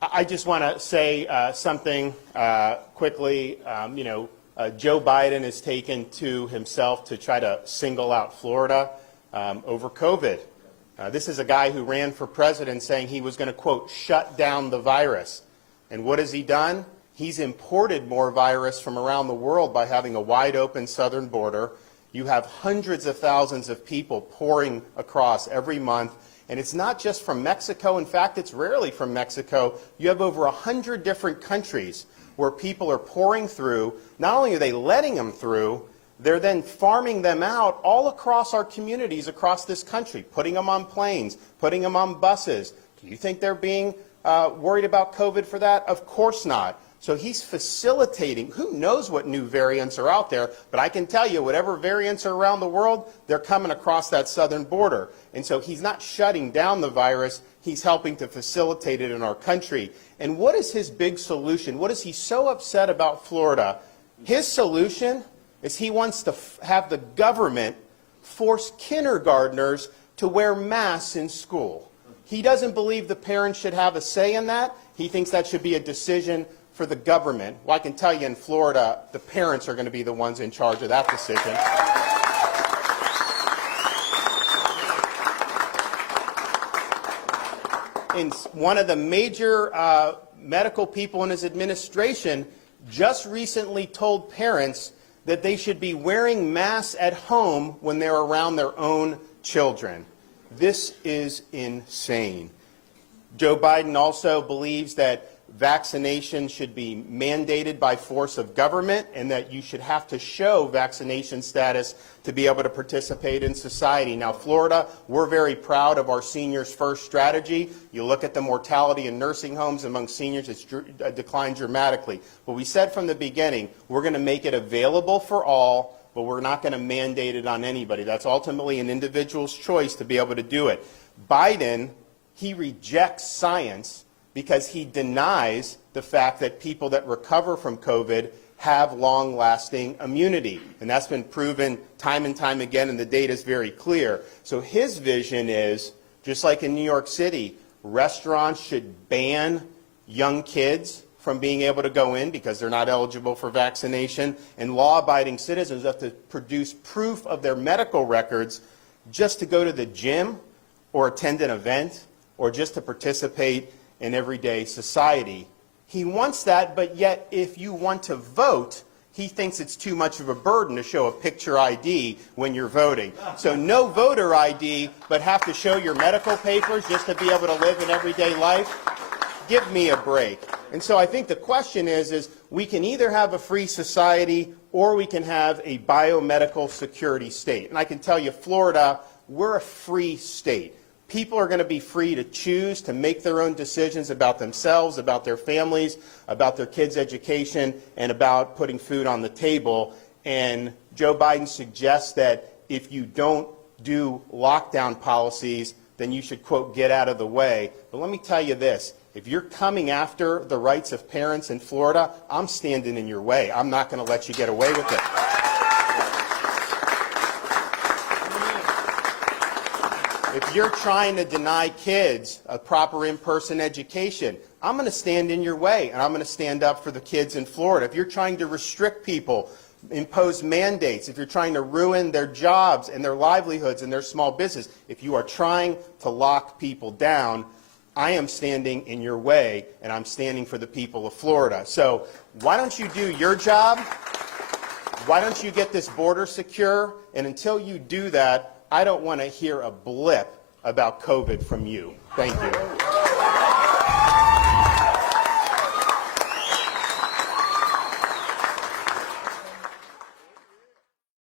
I just want to say something quickly. Joe Biden has taken to himself to try to single out Florida over COVID. This is a guy who ran for president saying he was going to, quote, shut down the virus. And what has he done? He's imported more virus from around the world by having a wide open southern border. You have hundreds of thousands of people pouring across every month. And it's not just from Mexico. In fact, it's rarely from Mexico. You have over 100 different countries where people are pouring through. Not only are they letting them through, they're then farming them out all across our communities across this country, putting them on planes, putting them on buses. Do you think they're being worried about COVID for that? Of course not. So he's facilitating. Who knows what new variants are out there, but I can tell you whatever variants are around the world, they're coming across that southern border. And so he's not shutting down the virus, he's helping to facilitate it in our country. And what is his big solution? What is he so upset about Florida? His solution is he wants to have the government force kindergartners to wear masks in school. He doesn't believe the parents should have a say in that. He thinks that should be a decision for the government. Well, I can tell you in Florida, the parents are going to be the ones in charge of that decision. And one of the major medical people in his administration just recently told parents that they should be wearing masks at home when they're around their own children. This is insane. Joe Biden also believes that vaccination should be mandated by force of government and that you should have to show vaccination status to be able to participate in society. Now, Florida, we're very proud of our Seniors First strategy. You look at the mortality in nursing homes among seniors, it's declined dramatically. But we said from the beginning, we're going to make it available for all, but we're not going to mandate it on anybody. That's ultimately an individual's choice to be able to do it. Biden, he rejects science because he denies the fact that people that recover from COVID have long-lasting immunity. And that's been proven time and time again, and the data is very clear. So his vision is, just like in New York City, restaurants should ban young kids from being able to go in because they're not eligible for vaccination, and law-abiding citizens have to produce proof of their medical records just to go to the gym or attend an event or just to participate in everyday society. He wants that, but yet if you want to vote, he thinks it's too much of a burden to show a picture ID when you're voting. So no voter ID, but have to show your medical papers just to be able to live in everyday life? Give me a break. And so I think the question is we can either have a free society or we can have a biomedical security state. And I can tell you, Florida, we're a free state. People are going to be free to choose to make their own decisions about themselves, about their families, about their kids' education, and about putting food on the table. And Joe Biden suggests that if you don't do lockdown policies, then you should, quote, get out of the way. But let me tell you this. If you're coming after the rights of parents in Florida, I'm standing in your way. I'm not going to let you get away with it. If you're trying to deny kids a proper in-person education, I'm going to stand in your way, and I'm going to stand up for the kids in Florida. If you're trying to restrict people, impose mandates, if you're trying to ruin their jobs and their livelihoods and their small business, if you are trying to lock people down, I am standing in your way, and I'm standing for the people of Florida. So why don't you do your job? Why don't you get this border secure? And until you do that, I don't want to hear a blip about COVID from you. Thank you.